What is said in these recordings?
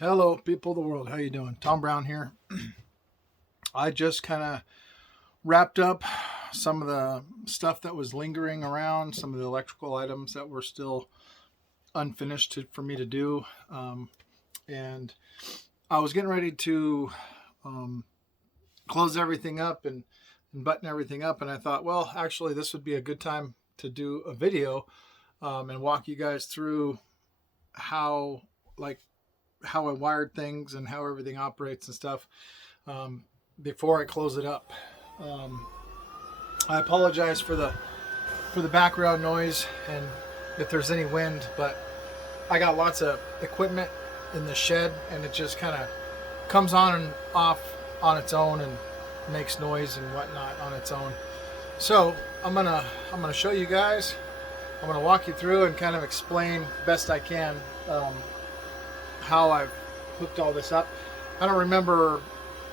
Hello, people of the world. How you doing? Tom Brown here. I just kind of wrapped up some of the stuff that was lingering around, some of the electrical items that were still unfinished for me to do. And I was getting ready to um, close everything up and button everything up. And I thought, well, actually, this would be a good time to do a video and walk you guys through how, like, how I wired things and how everything operates and stuff um, before I close it up. Um, I apologize for the background noise and if there's any wind, but I got lots of equipment in the shed and it just kind of comes on and off on its own and makes noise and whatnot on its own. So I'm gonna show you guys. I'm gonna walk you through and kind of explain best I can how I've hooked all this up. I don't remember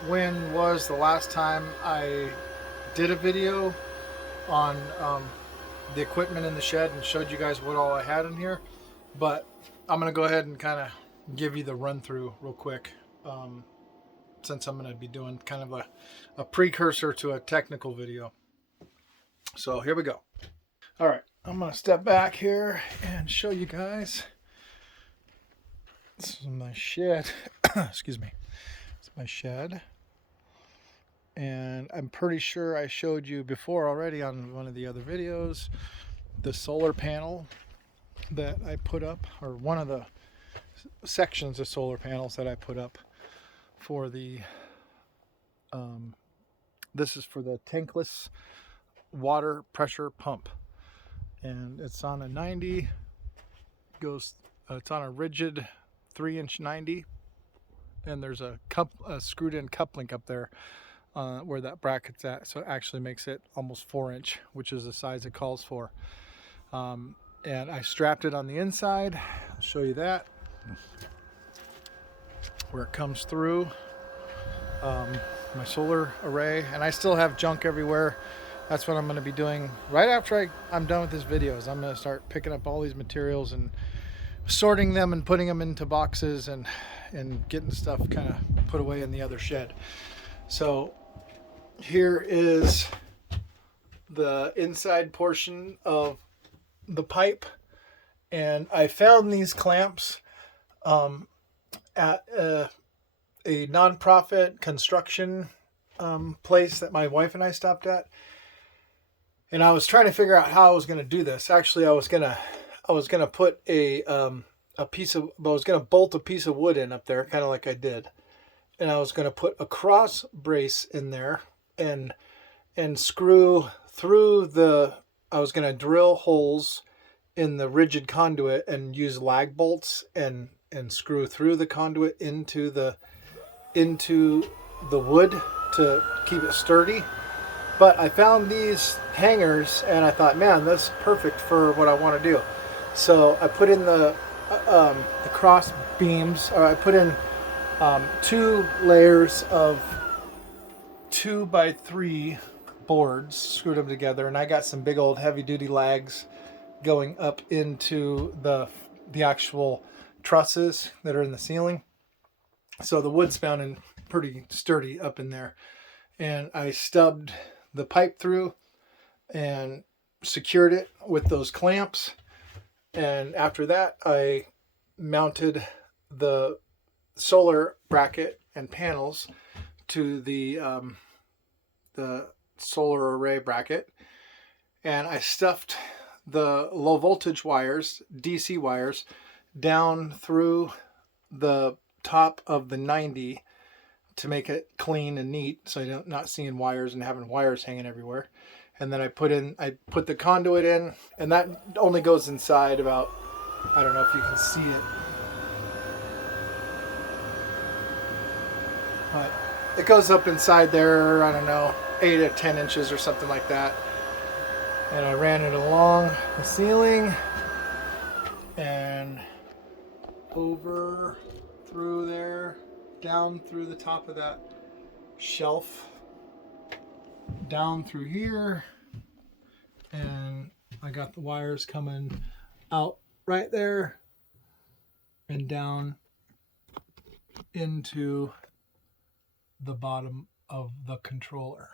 when was the last time I did a video on the equipment in the shed and showed you guys what all I had in here, but I'm gonna go ahead and kind of give you the run through real quick since I'm gonna be doing kind of a precursor to a technical video. So here we go. All right, I'm gonna step back here and show you guys. This is my shed. Excuse me. It's my shed. And I'm pretty sure I showed you before already on one of the other videos the solar panel that I put up, or one of the sections of solar panels that I put up for the this is for the tankless water pressure pump, and it's on a 90 goes it's on a rigid 3-inch 90, and there's a screwed in coupling up there where that bracket's at, so it actually makes it almost 4-inch, which is the size it calls for. And I strapped it on the inside. I'll show you that where it comes through my solar array, and I still have junk everywhere. That's what I'm going to be doing right after I'm done with this video. Is I'm going to start picking up all these materials and sorting them and putting them into boxes and getting stuff kind of put away in the other shed. So here is the inside portion of the pipe, and I found these clamps at a nonprofit construction place that my wife and I stopped at, and I was trying to figure out how I was going to do this. Actually, I was gonna put I was gonna bolt a piece of wood in up there, kind of like I did, and I was gonna put a cross brace in there and screw through the. I was gonna drill holes in the rigid conduit and use lag bolts and screw through the conduit into the wood to keep it sturdy. But I found these hangers and I thought, man, that's perfect for what I want to do. So I put in the cross beams, or I put in 2 layers of 2x3 boards, screwed them together, and I got some big old heavy duty lags going up into the actual trusses that are in the ceiling. So the wood's sounding pretty sturdy up in there. And I stubbed the pipe through and secured it with those clamps. And after that, I mounted the solar bracket and panels to the solar array bracket, and I stuffed the low voltage wires, DC wires, down through the top of the 90 to make it clean and neat, so you're not seeing wires and having wires hanging everywhere. And then I put the conduit in, and that only goes inside about, I don't know if you can see it, but it goes up inside there, I don't know, 8 or 10 inches or something like that. And I ran it along the ceiling and over through there, down through the top of that shelf, down through here, and I got the wires coming out right there and down into the bottom of the controller.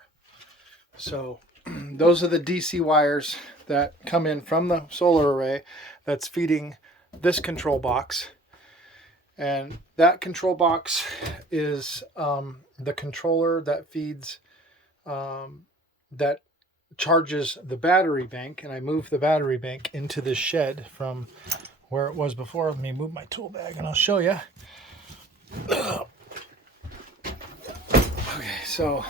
So those are the DC wires that come in from the solar array that's feeding this control box. And that control box is the controller that feeds, that charges the battery bank. And I moved the battery bank into this shed from where it was before. Let me move my tool bag and I'll show you. Okay, so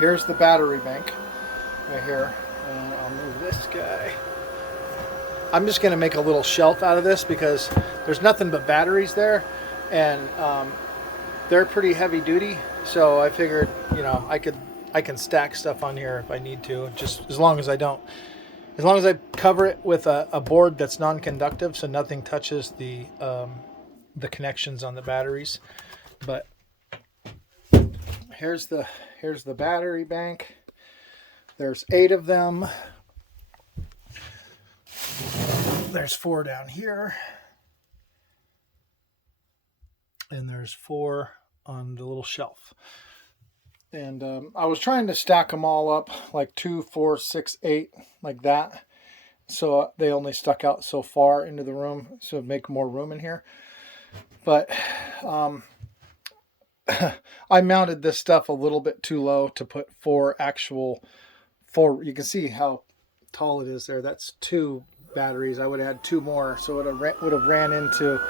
here's the battery bank right here. And I'll move this guy. I'm just going to make a little shelf out of this because there's nothing but batteries there, and they're pretty heavy duty. So I figured, you know, I can stack stuff on here if I need to, just as long as I cover it with a board that's non-conductive, so nothing touches the connections on the batteries. But here's the battery bank. There's 8 of them. There's 4 down here, and there's 4 on the little shelf. And I was trying to stack them all up like 2, 4, 6, 8, like that, so they only stuck out so far into the room, so make more room in here. But I mounted this stuff a little bit too low to put 4. You can see how tall it is there. That's 2 batteries. I would have had 2 more, so it would have ran into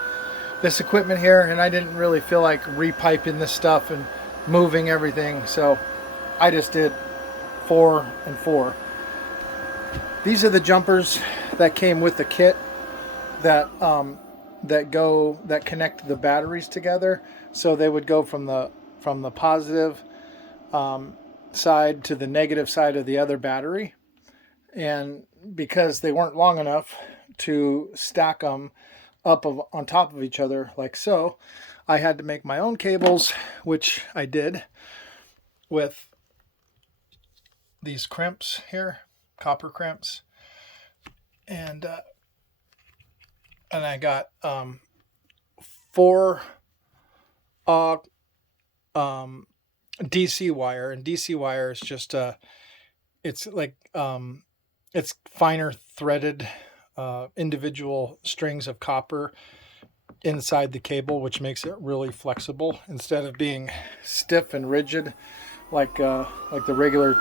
this equipment here, and I didn't really feel like repiping this stuff and moving everything, so I just did 4 and 4. These are the jumpers that came with the kit that connect the batteries together, so they would go from the positive side to the negative side of the other battery. And because they weren't long enough to stack them up on top of each other like so, I had to make my own cables, which I did with these crimps here, copper crimps, and I got 4 DC wire, and DC wire is just it's like it's finer threaded individual strings of copper inside the cable, which makes it really flexible instead of being stiff and rigid like the regular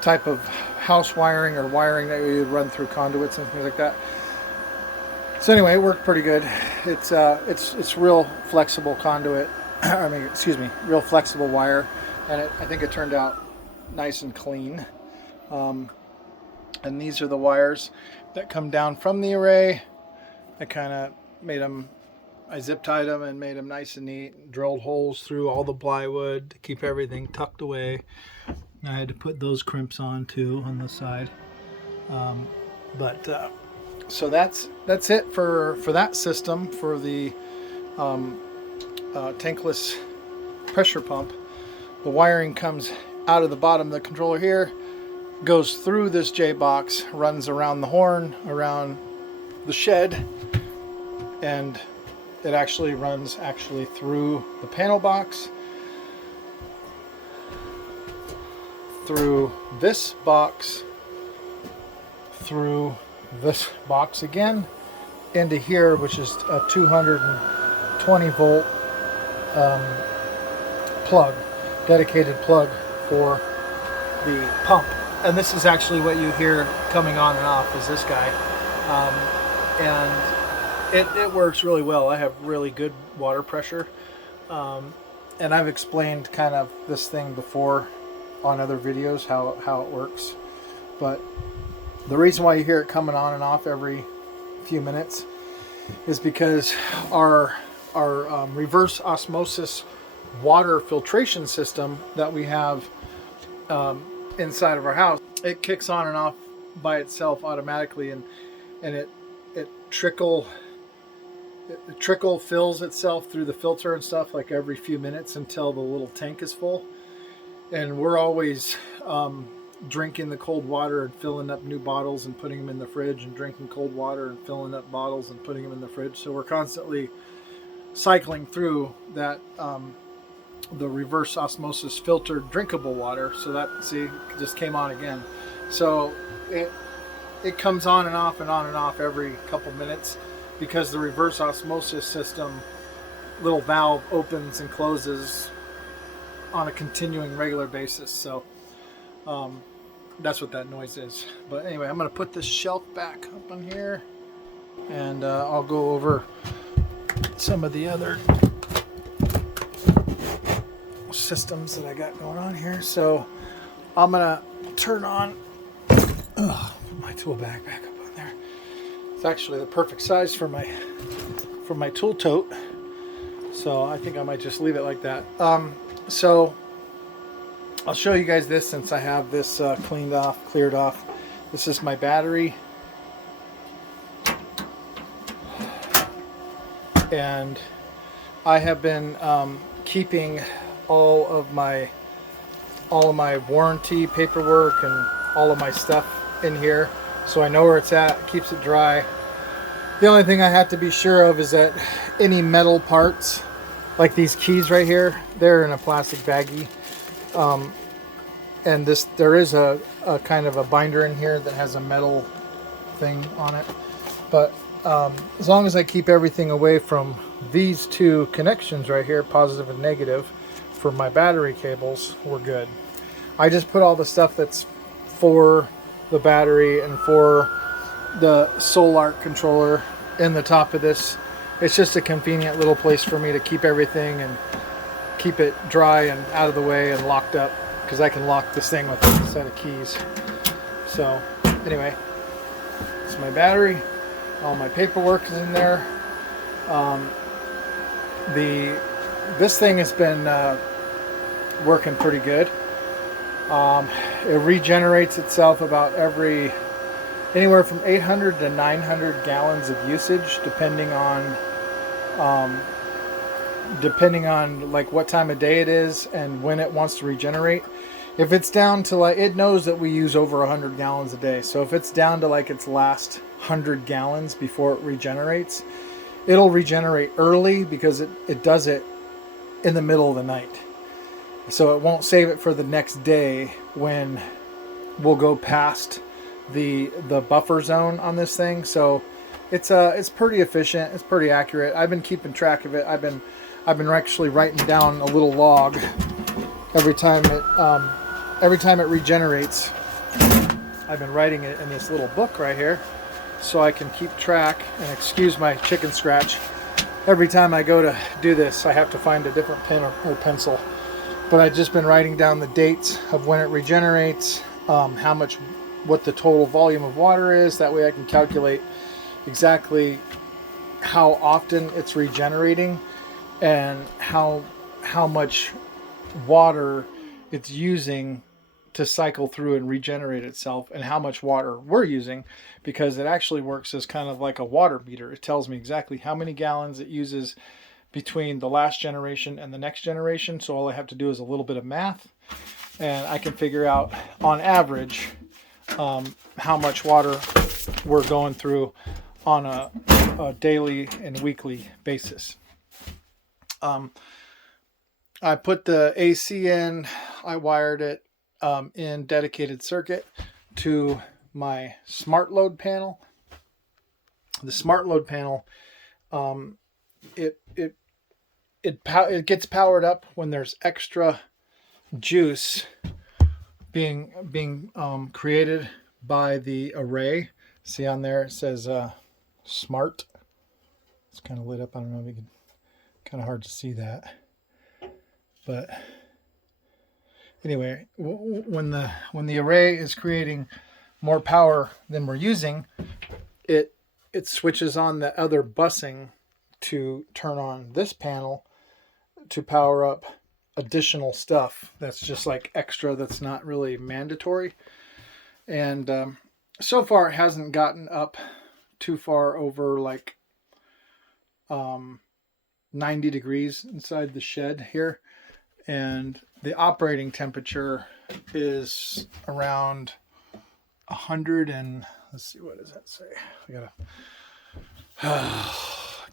type of house wiring or wiring that you would run through conduits and things like that. So anyway, it worked pretty good. It's real flexible conduit. Real flexible wire, and I think it turned out nice and clean. And these are the wires that come down from the array. I kind of I zip tied them and made them nice and neat, drilled holes through all the plywood to keep everything tucked away. I had to put those crimps on too on the side. So that's it for that system, for the tankless pressure pump. The wiring comes out of the bottom of the controller here, goes through this J box, runs around the horn, around the shed, and it actually runs through the panel box, through this box, through this box again, into here, which is a 220 volt plug, dedicated plug for the pump. And this is actually what you hear coming on and off, is this guy. And it works really well. I have really good water pressure. And I've explained kind of this thing before on other videos, how it works. But the reason why you hear it coming on and off every few minutes is because our reverse osmosis water filtration system that we have inside of our house, it kicks on and off by itself automatically, and it trickle fills itself through the filter and stuff like every few minutes until the little tank is full. And we're always drinking the cold water and filling up new bottles and putting them in the fridge, and drinking cold water and filling up bottles and putting them in the fridge. So we're constantly cycling through that the reverse osmosis filtered drinkable water. So that, see, just came on again. So it comes on and off and on and off every couple minutes, because the reverse osmosis system little valve opens and closes on a continuing regular basis. So that's what that noise is. But anyway, I'm going to put this shelf back up on here, and I'll go over some of the other systems that I got going on here. So I'm going to turn on my tool bag back up on there. It's actually the perfect size for my tool tote. So I think I might just leave it like that. So I'll show you guys this, since I have this cleared off. This is my battery. And I have been keeping all of my warranty paperwork and all of my stuff in here, so I know where it's at. It keeps it dry. The only thing I have to be sure of is that any metal parts, like these keys right here, they're in a plastic baggie. And there is a kind of a binder in here that has a metal thing on it. But as long as I keep everything away from these two connections right here, positive and negative, for my battery cables, we're good. I just put all the stuff that's for the battery and for the Solarc controller in the top of this. It's just a convenient little place for me to keep everything and keep it dry and out of the way and locked up, because I can lock this thing with a set of keys. So anyway, it's my battery. All my paperwork is in there. This thing has been working pretty good. It regenerates itself about anywhere from 800 to 900 gallons of usage, depending on like what time of day it is and when it wants to regenerate. If it's down to like, it knows that we use over 100 gallons a day. So if it's down to like its last 100 gallons before it regenerates, it'll regenerate early, because it does it in the middle of the night. So it won't save it for the next day, when we'll go past the buffer zone on this thing. So it's pretty efficient. It's pretty accurate. I've been keeping track of it. I've been actually writing down a little log every time it regenerates. I've been writing it in this little book right here, so I can keep track. And excuse my chicken scratch. Every time I go to do this, I have to find a different pen or pencil. But I've just been writing down the dates of when it regenerates, what the total volume of water is. That way I can calculate exactly how often it's regenerating and how much water it's using to cycle through and regenerate itself, and how much water we're using, because it actually works as kind of like a water meter. It tells me exactly how many gallons it uses between the last generation and the next generation. So all I have to do is a little bit of math, and I can figure out on average how much water we're going through on a daily and weekly basis. I put the AC in. I wired it in dedicated circuit to my smart load panel. The smart load panel, it gets powered up when there's extra juice being created by the array. See on there it says smart. It's kind of lit up. I don't know if you can, kind of hard to see that. But anyway, when the array is creating more power than we're using, it switches on the other busing to turn on this panel to power up additional stuff that's just like extra, that's not really mandatory. And so far it hasn't gotten up too far over like 90 degrees inside the shed here. And the operating temperature is around 100 and, let's see, what does that say? I gotta,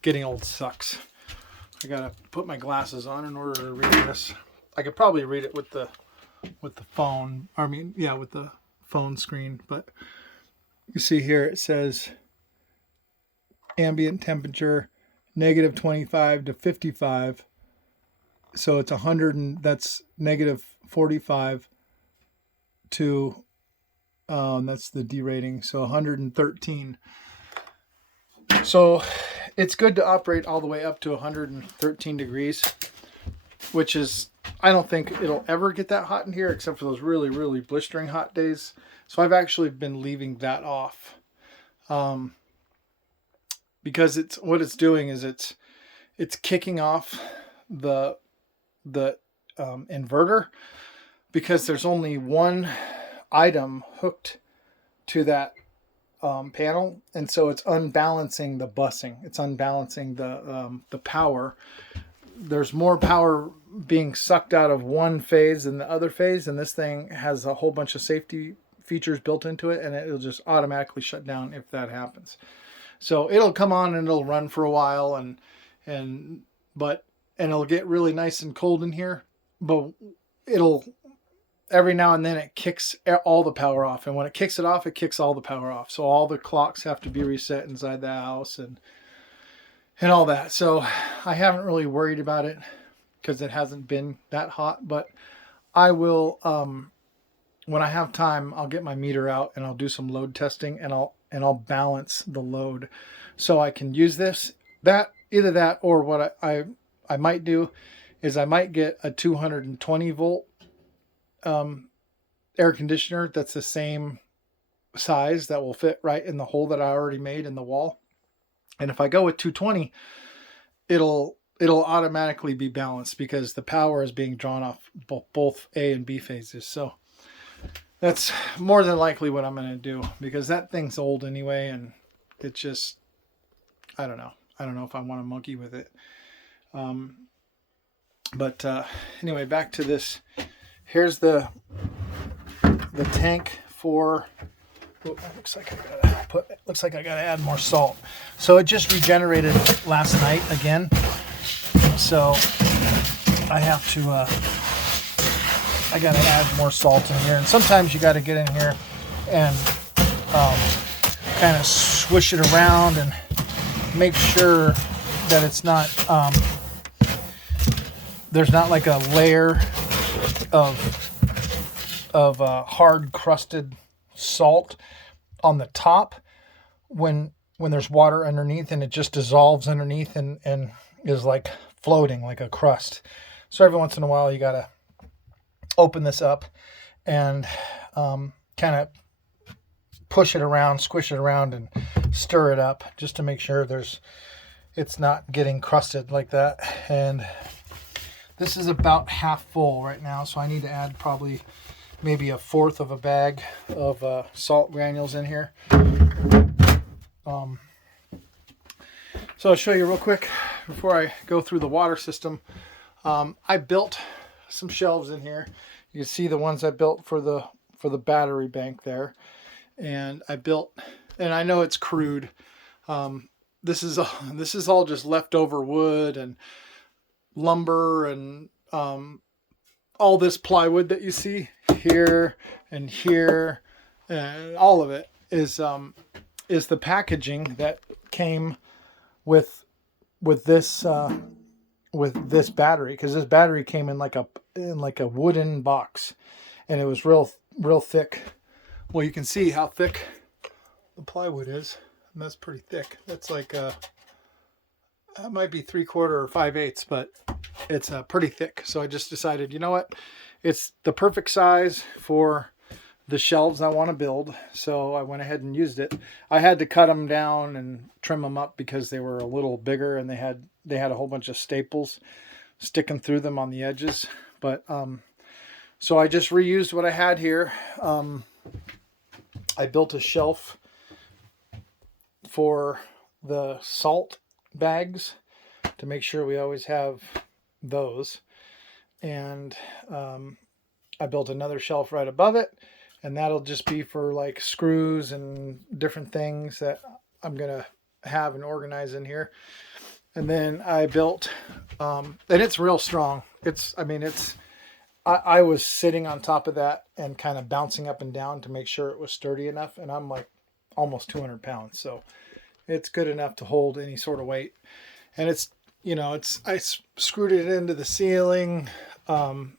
getting old sucks. I gotta put my glasses on in order to read this. I could probably read it with the phone. I mean, yeah, with the phone screen. But you see here it says ambient temperature negative 25 to 55. So it's 100 and that's negative 45 to that's the D rating. So 113. So it's good to operate all the way up to 113 degrees, which is, I don't think it'll ever get that hot in here except for those really, really blistering hot days. So I've actually been leaving that off. Because what it's doing is it's kicking off the inverter, because there's only one item hooked to that panel, and so it's unbalancing the busing. It's unbalancing the power. There's more power being sucked out of one phase than the other phase, and this thing has a whole bunch of safety features built into it, and it'll just automatically shut down if that happens. So it'll come on and it'll run for a while, and it'll get really nice and cold in here, but it'll every now and then it kicks all the power off, and when it kicks it off, it kicks all the power off. So all the clocks have to be reset inside the house and all that. So I haven't really worried about it because it hasn't been that hot, but I will when I have time, I'll get my meter out and I'll do some load testing, and I'll balance the load so I can use this. Either that or what I might do is I might get a 220 volt air conditioner that's the same size that will fit right in the hole that I already made in the wall. And if I go with 220, it'll automatically be balanced because the power is being drawn off both A and B phases. So that's more than likely what I'm going to do, because that thing's old anyway, and it just, I don't know if I want to monkey with it. But anyway, back to this. Here's the tank for. Looks like I gotta add more salt. So it just regenerated last night again. So I have to. I gotta add more salt in here, and sometimes you gotta get in here and kind of swish it around and make sure that it's not there's not like a layer of hard crusted salt on the top when there's water underneath, and it just dissolves underneath and is like floating like a crust. So every once in a while you gotta open this up and kind of push it around, squish it around, and stir it up just to make sure it's not getting crusted like that. And this is about half full right now, so I need to add probably maybe a fourth of a bag of salt granules in here. So I'll show you real quick before I go through the water system. I built some shelves in here. You can see the ones I built for the battery bank there, and I know it's crude. This is all just leftover wood and lumber and all this plywood that you see here and here, and all of it is the packaging that came with this battery, because this battery came in like a wooden box, and it was real thick. Well, you can see how thick the plywood is, and that's pretty thick. That's like that might be 3/4 or 5/8, but it's pretty thick. So I just decided, you know what, it's the perfect size for the shelves I want to build. So I went ahead and used it. I had to cut them down and trim them up because they were a little bigger, and they had a whole bunch of staples sticking through them on the edges. But so I just reused what I had here. I built a shelf for the salt bags to make sure we always have those, and I built another shelf right above it, and that'll just be for like screws and different things that I'm gonna have and organize in here. And then I built, and it's real strong. I was sitting on top of that and kind of bouncing up and down to make sure it was sturdy enough. And I'm like almost 200 pounds. So it's good enough to hold any sort of weight. And I screwed it into the ceiling, and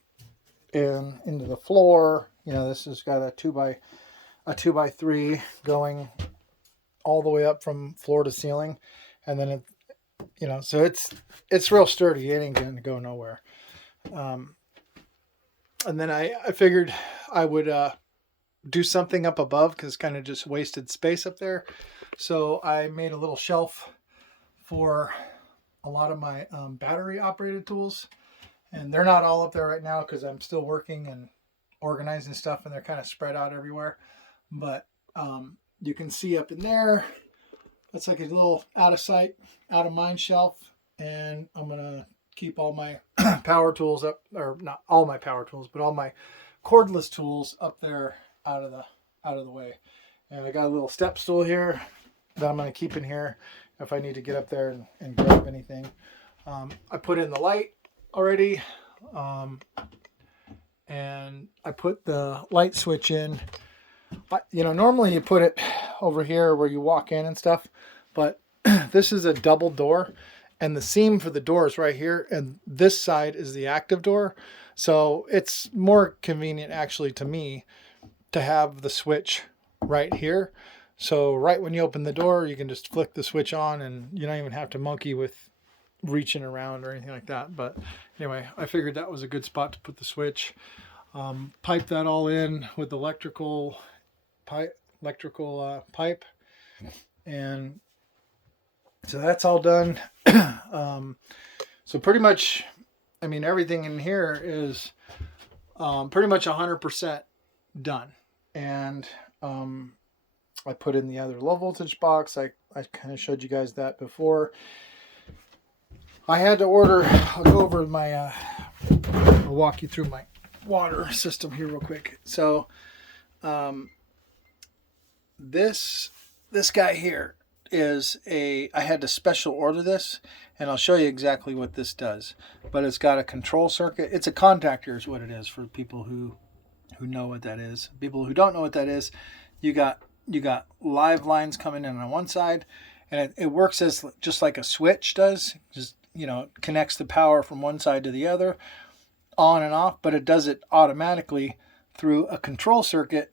into the floor. This has got a 2x3 going all the way up from floor to ceiling. And then so it's real sturdy. It ain't going to go nowhere. And then I figured I would do something up above because kind of just wasted space up there. So I made a little shelf for a lot of my battery operated tools. And they're not all up there right now because I'm still working and organizing stuff, and they're kind of spread out everywhere. But you can see up in there, that's like a little out of sight, out of mind shelf. And I'm going to keep all my power tools up, or not all my power tools, but all my cordless tools up there out of the way. And I got a little step stool here that I'm going to keep in here if I need to get up there and grab anything. I put in the light already, and I put the light switch in. Normally you put it over here where you walk in and stuff, but this is a double door, and the seam for the door is right here, and this side is the active door. So it's more convenient actually to me to have the switch right here. So right when you open the door, you can just flick the switch on, and you don't even have to monkey with reaching around or anything like that. But anyway, I figured that was a good spot to put the switch. Pipe that all in with electrical pipe, and so that's all done. So pretty much, everything in here is pretty much 100% done. And I put in the other low voltage box. I kind of showed you guys that before. I had to order, I'll go over my, I'll walk you through my water system here real quick. So this guy here is I had to special order this, and I'll show you exactly what this does. But it's got a control circuit. It's a contactor is what it is for people who know what that is. People who don't know what that is, you got live lines coming in on one side, and it works as just like a switch does. Just it connects the power from one side to the other, on and off, but it does it automatically through a control circuit,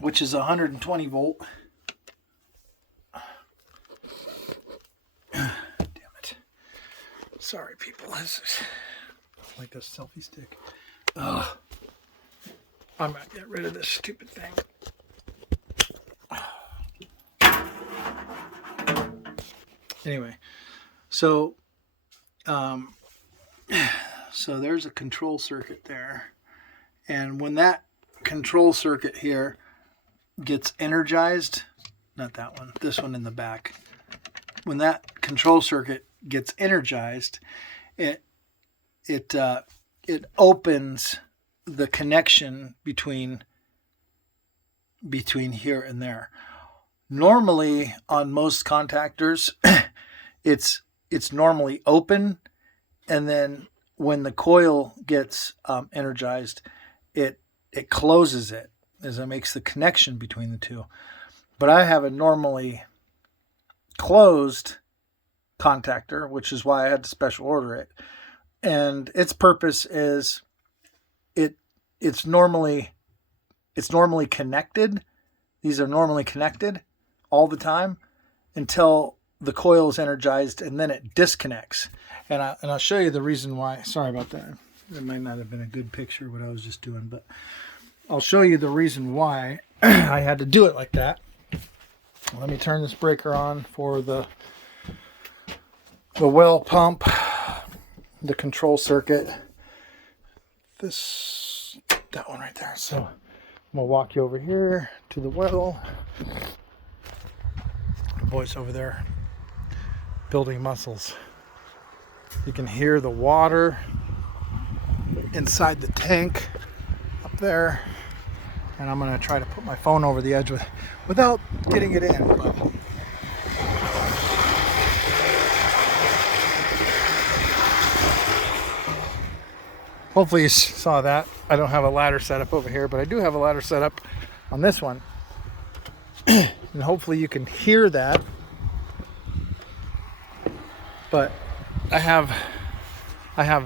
which is 120 volt. Damn it. Sorry, people. This is like a selfie stick. Ugh. I'm going to get rid of this stupid thing. Anyway, so there's a control circuit there. And when that control circuit here gets energized, not that one, this one in the back. When that control circuit gets energized, it opens the connection between here and there. Normally on most contactors, it's normally open, and then when the coil gets energized, it closes it as it makes the connection between the two. But I have a normally closed contactor, which is why I had to special order it. And its purpose is it's normally connected. These are normally connected all the time until the coil is energized, and then it disconnects. And I'll show you the reason why. Sorry about that. It might not have been a good picture what I was just doing, but I'll show you the reason why I had to do it like that. Let me turn this breaker on for the well pump, the control circuit. That one right there. So I'm gonna walk you over here to the well. The boys over there building muscles. You can hear the water inside the tank up there, and I'm gonna try to put my phone over the edge without getting it in. But hopefully you saw that. I don't have a ladder set up over here, but I do have a ladder set up on this one. And hopefully you can hear that. But I have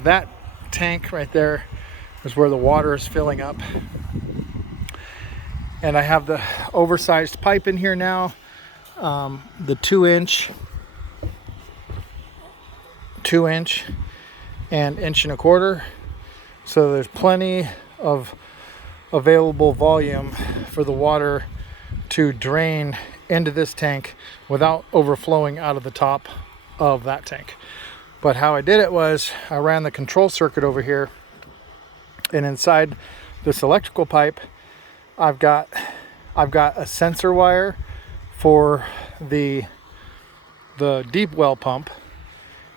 that tank right there is where the water is filling up. And I have the oversized pipe in here now, the 2-inch and 1.25 inch. So there's plenty of available volume for the water to drain into this tank without overflowing out of the top of that tank. But how I did it was I ran the control circuit over here, and inside this electrical pipe I've got a sensor wire for the deep well pump,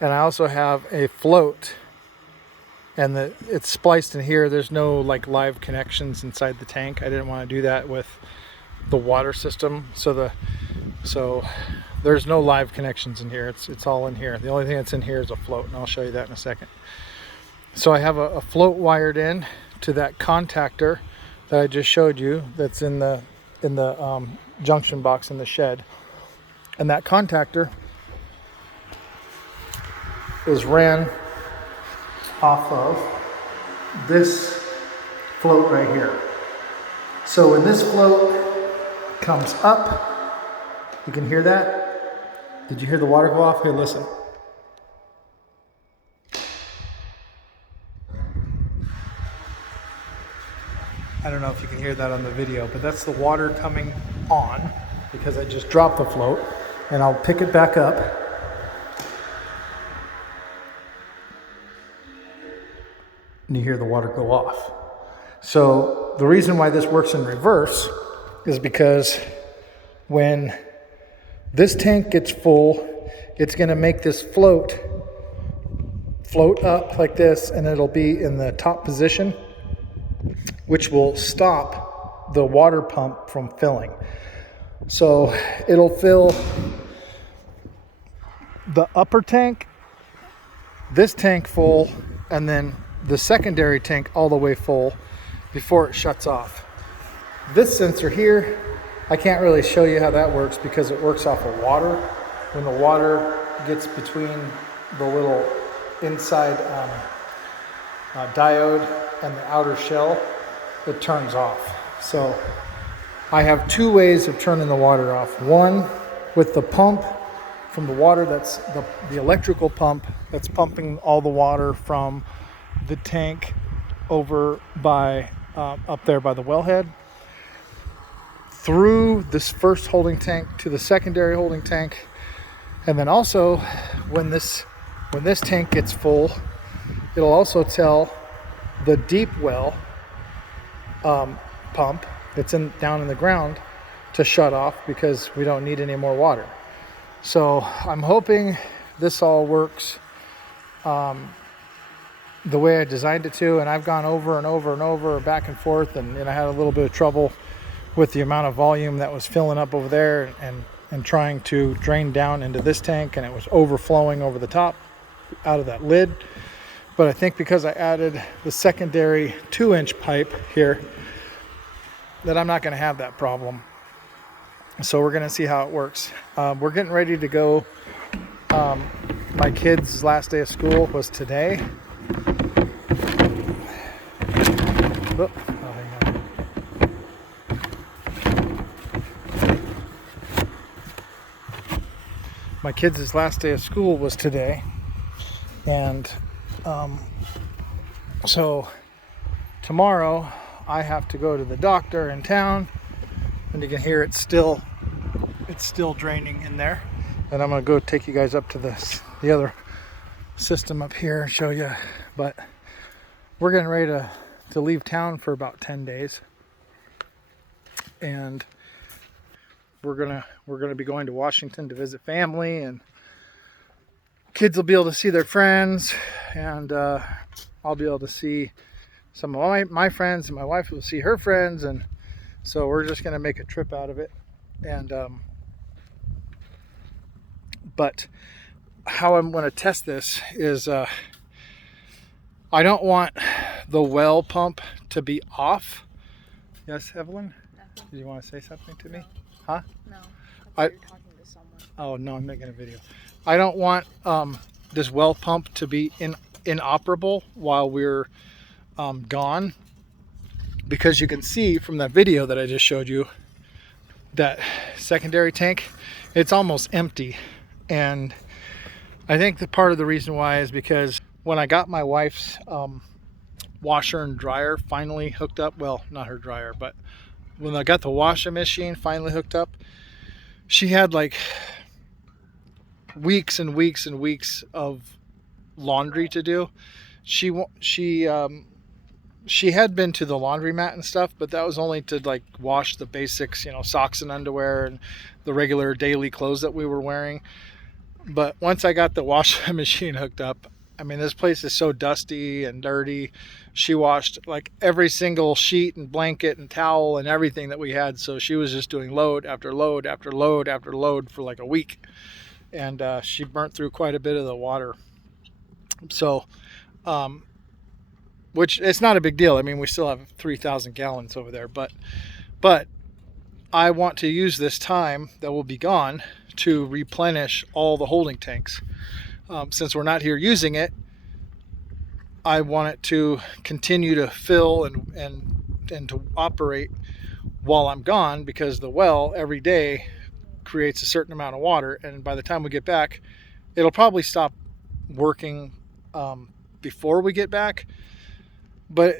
and I also have a float, and it's spliced in here. There's no like live connections inside the tank. I didn't want to do that with the water system, so there's no live connections in here. It's all in here. The only thing that's in here is a float, and I'll show you that in a second. So I have a float wired in to that contactor that I just showed you, that's in the junction box in the shed, and that contactor is ran off of this float right here. So when this float comes up, you can hear that. Did you hear the water go off? Hey, listen. I don't know if you can hear that on the video, but that's the water coming on because I just dropped the float, and I'll pick it back up. And you hear the water go off. So the reason why this works in reverse is because when this tank gets full, it's going to make this float up like this, and it'll be in the top position, which will stop the water pump from filling. So it'll fill the upper tank, this tank full, and then the secondary tank all the way full before it shuts off. This sensor here, I can't really show you how that works because it works off of water. When the water gets between the little inside diode and the outer shell, it turns off. So I have two ways of turning the water off. One with the pump from the water, that's the electrical pump that's pumping all the water from the tank over by up there by the wellhead through this first holding tank to the secondary holding tank. And then also when this tank gets full, it'll also tell the deep well pump that's down in the ground to shut off because we don't need any more water. So I'm hoping this all works the way I designed it to, and I've gone over and over and over, back and forth, and I had a little bit of trouble with the amount of volume that was filling up over there and trying to drain down into this tank, and it was overflowing over the top out of that lid. But I think because I added the secondary 2-inch pipe here, that I'm not going to have that problem. So we're going to see how it works. We're getting ready to go. My kids' last day of school was today. Oh, hang on. My kids' last day of school was today, and so tomorrow I have to go to the doctor in town, and you can hear it's still draining in there. And I'm gonna go take you guys up to the other system up here and show you. But we're getting ready to leave town for about 10 days, and we're gonna be going to Washington to visit family, and kids will be able to see their friends, and I'll be able to see some of my friends, and my wife will see her friends, and so we're just gonna make a trip out of it. And but how I'm going to test this is I don't want the well pump to be off. Yes, Evelyn? Nothing. Do you want to say something to me? No. Huh? No. I- You're talking to someone. Oh no, I'm making a video. I don't want this well pump to be inoperable while we're gone, because you can see from that video that I just showed you that secondary tank, it's almost empty. And I think the part of the reason why is because when I got my wife's washer and dryer finally hooked up, well, not her dryer, but when I got the washing machine finally hooked up, she had like weeks and weeks and weeks of laundry to do. She had been to the laundromat and stuff, but that was only to like wash the basics, you know, socks and underwear and the regular daily clothes that we were wearing. But once I got the washing machine hooked up, I mean, this place is so dusty and dirty. She washed like every single sheet and blanket and towel and everything that we had. So she was just doing load after load after load after load for like a week. And she burnt through quite a bit of the water. So, which it's not a big deal. I mean, we still have 3,000 gallons over there, but I want to use this time that will be gone to replenish all the holding tanks. Since we're not here using it, I want it to continue to fill and to operate while I'm gone, because the well every day creates a certain amount of water, and by the time we get back, it'll probably stop working before we get back. But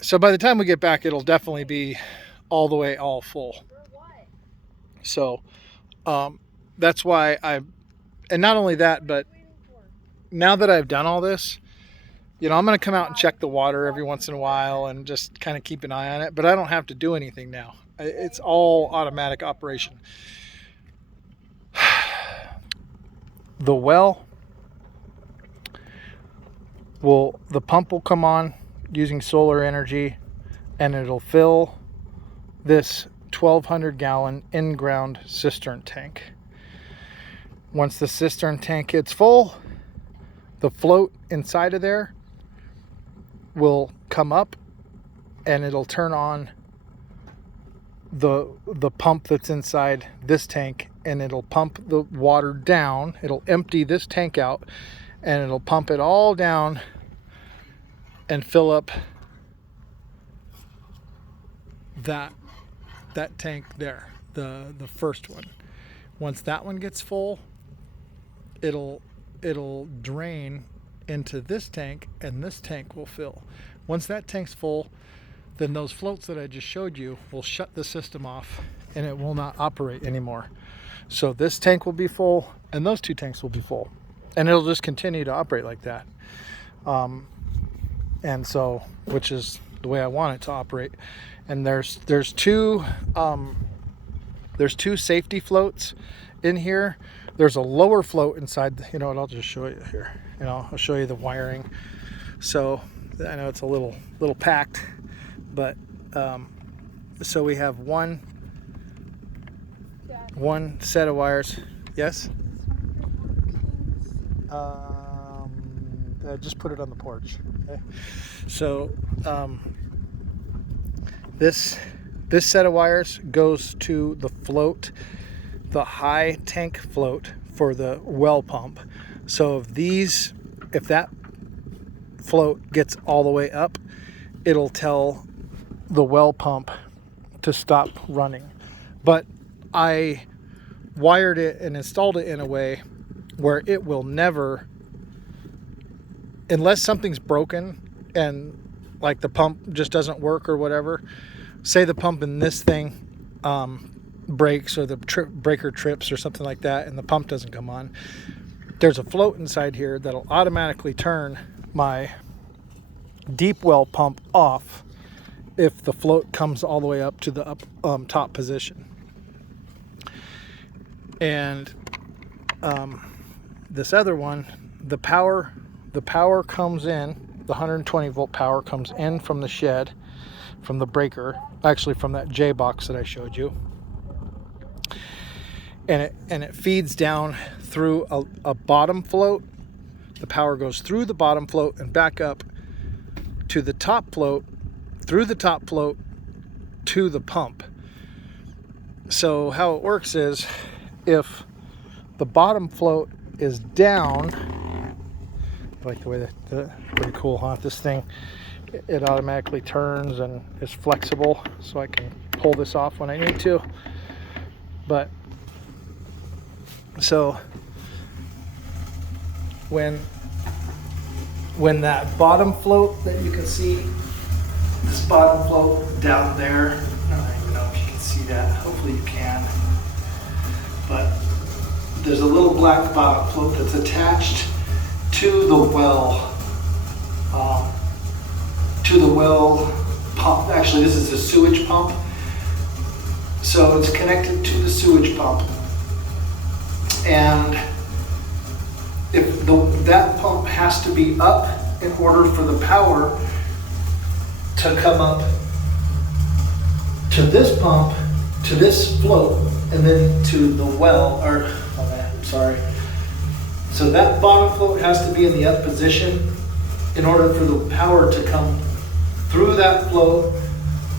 so by the time we get back, it'll definitely be all the way all full. So that's why and not only that, but now that I've done all this, you know, I'm going to come out and check the water every once in a while and just kind of keep an eye on it, but I don't have to do anything now. It's all automatic operation. The well the pump will come on using solar energy, and it'll fill this 1,200 gallon in-ground cistern tank. Once the cistern tank gets full, the float inside of there will come up and it'll turn on the pump that's inside this tank, and it'll pump the water down. It'll empty this tank out and it'll pump it all down and fill up that tank there, the first one. Once that one gets full, it'll drain into this tank, and this tank will fill. Once that tank's full, then those floats that I just showed you will shut the system off and it will not operate anymore. So this tank will be full and those two tanks will be full, and it'll just continue to operate like that. And so, which is the way I want it to operate. And there's two safety floats in here. There's a lower float inside. You know what? I'll just show you here. You know, I'll show you the wiring. So I know it's a little packed, but so we have one set of wires. Yes. Just put it on the porch. Okay. So this set of wires goes to the float, the high tank float for the well pump. So if that float gets all the way up, it'll tell the well pump to stop running. But I wired it and installed it in a way where it will never, unless something's broken and like the pump just doesn't work or whatever, say the pump in this thing breaks, or the breaker trips or something like that, and the pump doesn't come on, there's a float inside here that'll automatically turn my deep well pump off if the float comes all the way up to the top position. And this other one, the power comes in, the 120 volt power comes in from the shed, from the breaker, actually from that J box that I showed you, and it feeds down through a bottom float. The power goes through the bottom float and back up to the top float, through the top float to the pump. So how it works is, if the bottom float is down, I like the way that pretty cool, huh? This thing, it automatically turns and is flexible, so I can pull this off when I need to. But so when that bottom float that you can see, this bottom float down there, I don't even know if you can see that, hopefully you can, but there's a little black bottom float that's attached to the well, pump. Actually, this is a sewage pump, so it's connected to the sewage pump, and if that pump has to be up in order for the power to come up to this pump, to this float, and then to the well, or, oh man, I'm sorry. So that bottom float has to be in the up position in order for the power to come through that float,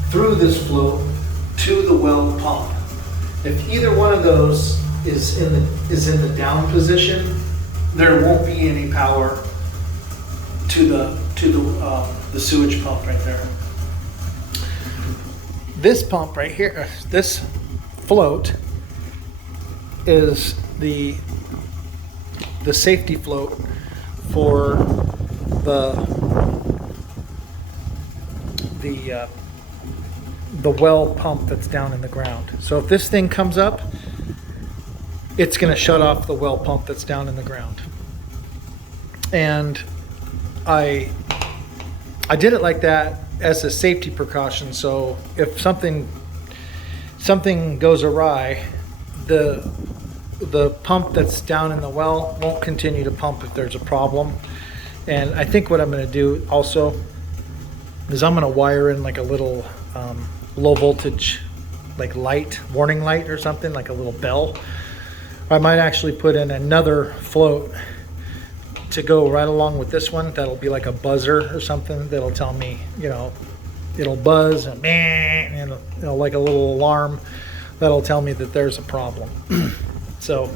through this float, to the well pump. If either one of those is in the down position, there won't be any power to the sewage pump right there. This pump right here, this float, is the safety float for the well pump that's down in the ground. So if this thing comes up, it's going to shut off the well pump that's down in the ground. And I did it like that as a safety precaution. So if something goes awry, the pump that's down in the well won't continue to pump if there's a problem. And I think what I'm going to do also is I'm going to wire in like a little low voltage like light, warning light or something, like a little bell. I might actually put in another float to go right along with this one. That'll be like a buzzer or something that'll tell me, you know, it'll buzz and you know, like a little alarm that'll tell me that there's a problem. So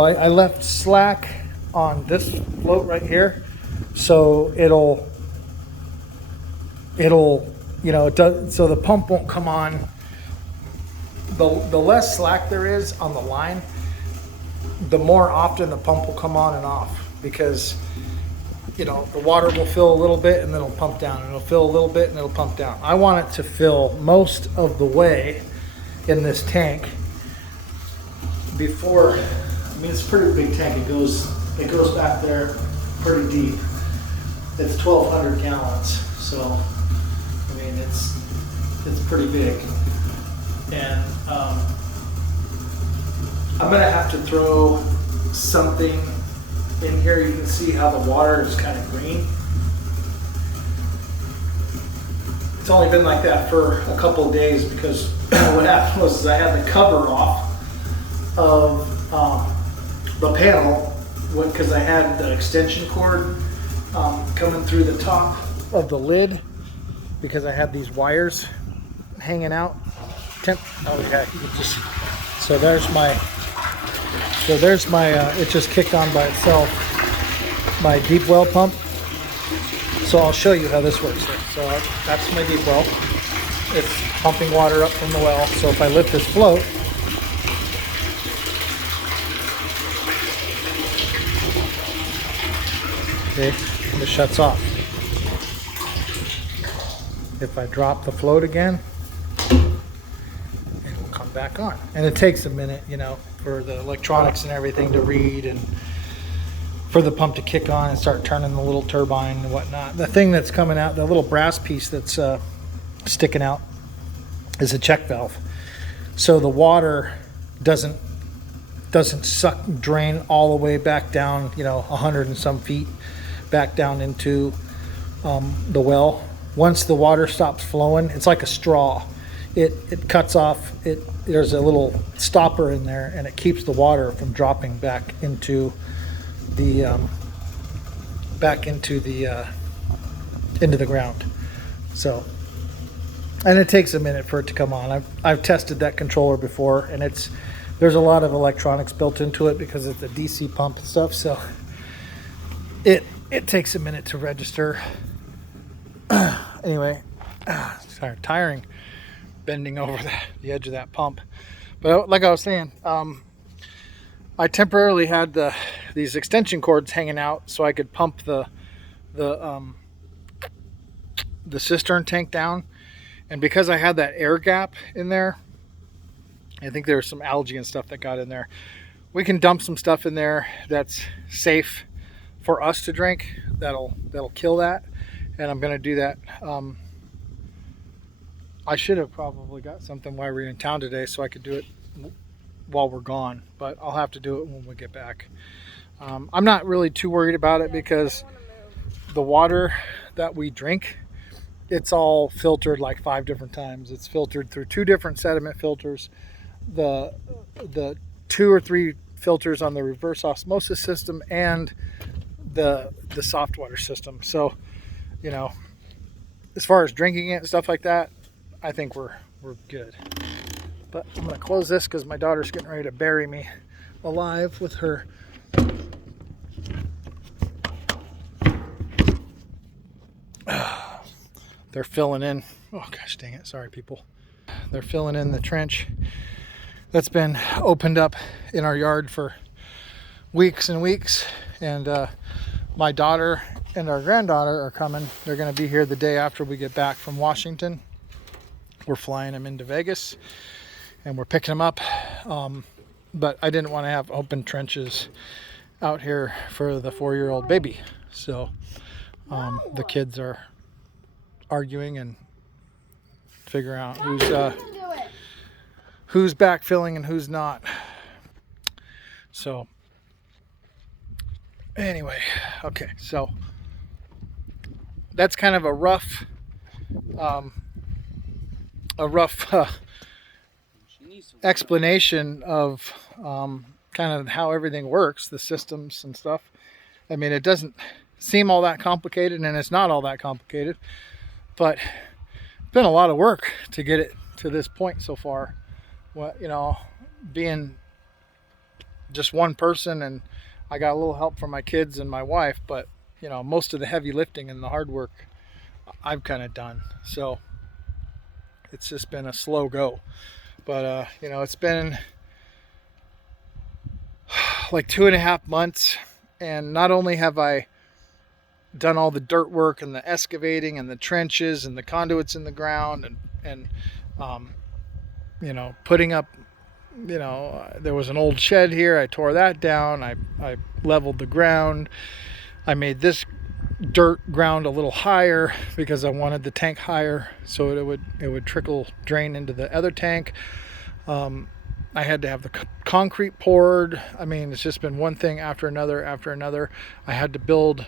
I left slack on this float right here, so it'll you know, it does, so the pump won't come on. The less slack there is on the line, the more often the pump will come on and off, because you know, the water will fill a little bit and then it'll pump down, and it'll fill a little bit and it'll pump down. I want it to fill most of the way in this tank before, I mean, it's a pretty big tank. It goes back there pretty deep. It's 1,200 gallons, so I mean, it's pretty big. And I'm gonna have to throw something in here. You can see how the water is kind of green. It's only been like that for a couple of days because what happened was I had the cover off of the panel because I had the extension cord coming through the top of the lid, because I had these wires hanging out. Oh yeah, you can just, so there's my it just kicked on by itself, my deep well pump. So I'll show you how this works here. So that's my deep well. It's pumping water up from the well. So if I lift this float, okay, and it shuts off. If I drop the float again, it will come back on. And it takes a minute, you know, for the electronics and everything to read, and for the pump to kick on and start turning the little turbine and whatnot. The thing that's coming out, the little brass piece that's sticking out, is a check valve. So the water doesn't drain all the way back down, you know, 100 and some feet back down into the well. Once the water stops flowing, it's like a straw. It cuts off. There's a little stopper in there, and it keeps the water from dropping back into the back into the ground. So, and it takes a minute for it to come on. I've tested that controller before, and there's a lot of electronics built into it because it's a DC pump and stuff. So it takes a minute to register. Anyway, sorry, tiring bending over the edge of that pump. But like I was saying, I temporarily had these extension cords hanging out so I could pump the cistern tank down. And because I had that air gap in there, I think there was some algae and stuff that got in there. We can dump some stuff in there that's safe for us to drink. That'll kill that, and I'm gonna do that. I should have probably got something while we're in town today so I could do it while we're gone, but I'll have to do it when we get back. I'm not really too worried about it because the water that we drink, it's all filtered like 5 different times. It's filtered through 2 different sediment filters, the 2 or 3 filters on the reverse osmosis system, and the soft water system. So, you know, as far as drinking it and stuff like that, I think we're good. But I'm gonna close this because my daughter's getting ready to bury me alive with her. They're filling in. Oh gosh dang it, sorry people. They're filling in the trench that's been opened up in our yard for weeks and weeks. And my daughter and our granddaughter are coming. They're gonna be here the day after we get back from Washington. We're flying them into Vegas and we're picking them up. But I didn't want to have open trenches out here for the 4-year-old baby. So the kids are arguing and figuring out who's backfilling and who's not. So anyway, okay, so that's kind of a rough explanation of kind of how everything works, the systems and stuff. I mean, it doesn't seem all that complicated, and it's not all that complicated, but it's been a lot of work to get it to this point so far. Well, you know, being just one person, and I got a little help from my kids and my wife, but you know, most of the heavy lifting and the hard work I've kind of done. So it's just been a slow go. But you know, it's been like 2.5 months, and not only have I done all the dirt work and the excavating and the trenches and the conduits in the ground and you know, putting up, you know, there was an old shed here, I tore that down, I leveled the ground, I made this dirt ground a little higher because I wanted the tank higher so it would trickle drain into the other tank. I had to have the concrete poured. I mean, it's just been one thing after another after another. I had to build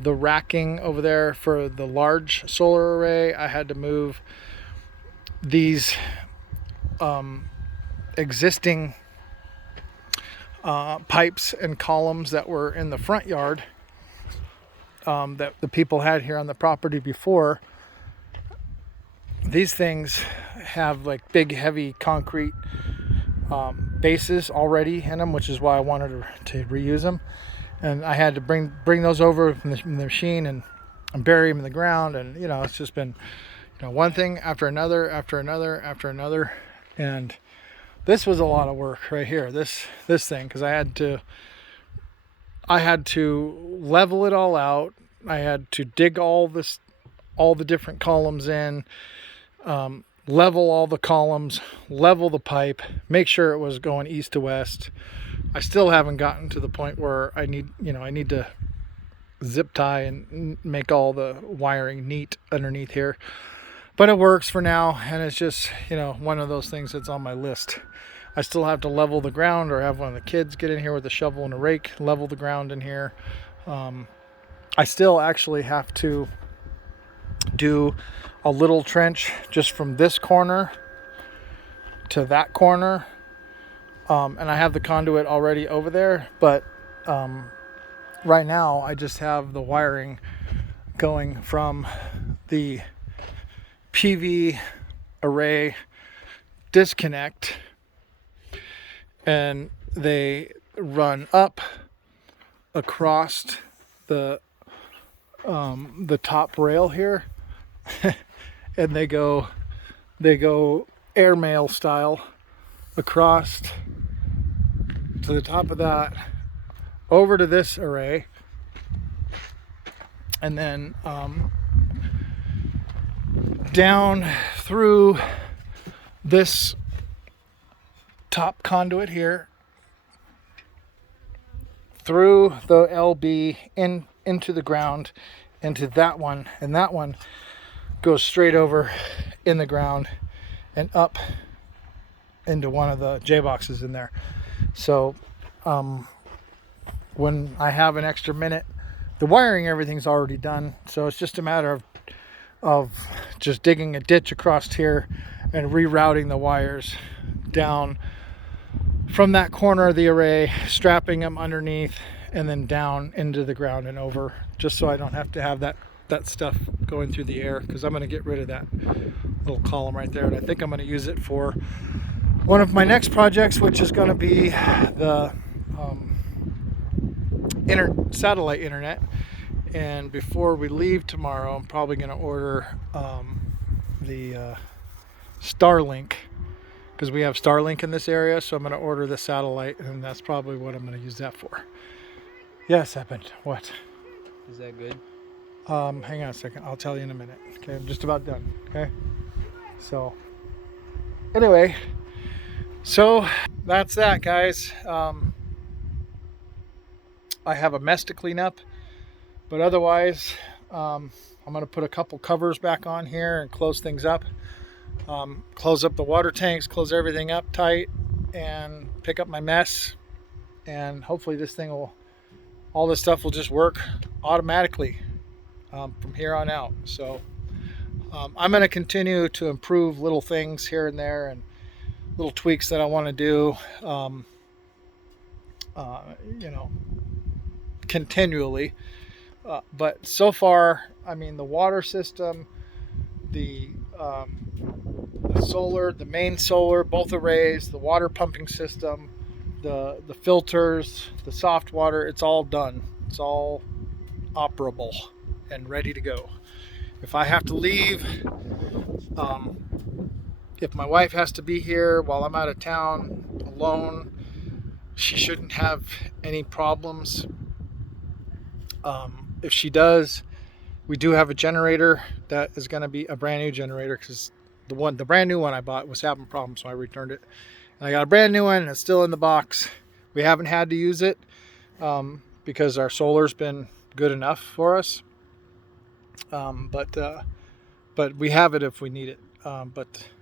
the racking over there for the large solar array. I had to move these existing pipes and columns that were in the front yard that the people had here on the property before. These things have like big heavy concrete bases already in them, which is why I wanted to reuse them. And I had to bring those over from the machine and bury them in the ground. And you know, it's just been, you know, one thing after another after another after another. And this was a lot of work right here, this thing, because I had to level it all out. I had to dig all the different columns in, level all the columns, level the pipe, make sure it was going east to west. I still haven't gotten to the point where I need to zip tie and make all the wiring neat underneath here. But it works for now, and it's just, you know, one of those things that's on my list. I still have to level the ground, or have one of the kids get in here with a shovel and a rake, level the ground in here. I still actually have to do a little trench just from this corner to that corner. And I have the conduit already over there, but right now I just have the wiring going from the PV array disconnect, and they run up across the top rail here, and they go airmail style across to the top of that, over to this array, and then down through this top conduit here, through the LB into the ground, into that one, and that one goes straight over in the ground and up into one of the J boxes in there. So when I have an extra minute, the wiring, everything's already done, so it's just a matter of just digging a ditch across here and rerouting the wires down from that corner of the array, strapping them underneath, and then down into the ground and over, just so I don't have to have that stuff going through the air, because I'm going to get rid of that little column right there, and I think I'm going to use it for one of my next projects, which is going to be the satellite internet. And before we leave tomorrow, I'm probably going to order the Starlink, because we have Starlink in this area, so I'm going to order the satellite, and that's probably what I'm going to use that for. Yes, Evan, what? Is that good? Hang on a second, I'll tell you in a minute. Okay, I'm just about done. Okay, so anyway, so that's that, guys. I have a mess to clean up, but otherwise I'm going to put a couple covers back on here and close things up, close up the water tanks, close everything up tight, and pick up my mess, and hopefully this thing will, all this stuff will just work automatically from here on out. So I'm going to continue to improve little things here and there, and little tweaks that I want to do, you know, continually. But so far, I mean, the water system, the solar, the main solar, both arrays, the water pumping system, the filters, the soft water, it's all done. It's all operable and ready to go. If I have to leave, if my wife has to be here while I'm out of town alone, she shouldn't have any problems. If she does, we do have a generator that is going to be a brand new generator, because the brand new one I bought was having problems, so I returned it. And I got a brand new one, and it's still in the box. We haven't had to use it because our solar's been good enough for us. But we have it if we need it.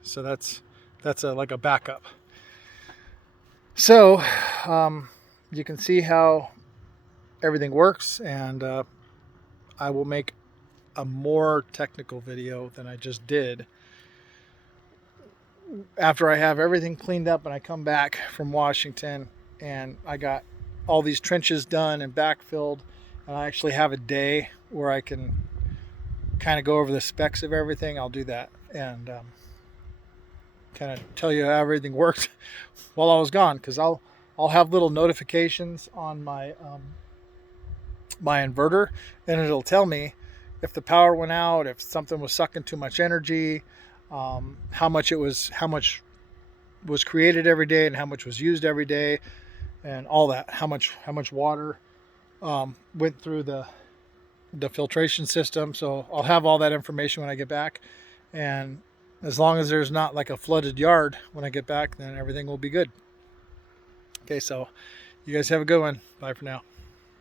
So that's like a backup. So you can see how everything works, and I will make a more technical video than I just did after I have everything cleaned up and I come back from Washington and I got all these trenches done and backfilled, and I actually have a day where I can kind of go over the specs of everything. I'll do that and kind of tell you how everything worked while I was gone, because I'll have little notifications on my my inverter, and it'll tell me if the power went out, if something was sucking too much energy, how much was created every day and how much was used every day, and all that, how much water went through the filtration system. So I'll have all that information when I get back, and as long as there's not like a flooded yard when I get back, then everything will be good. Okay, so you guys have a good one. Bye for now.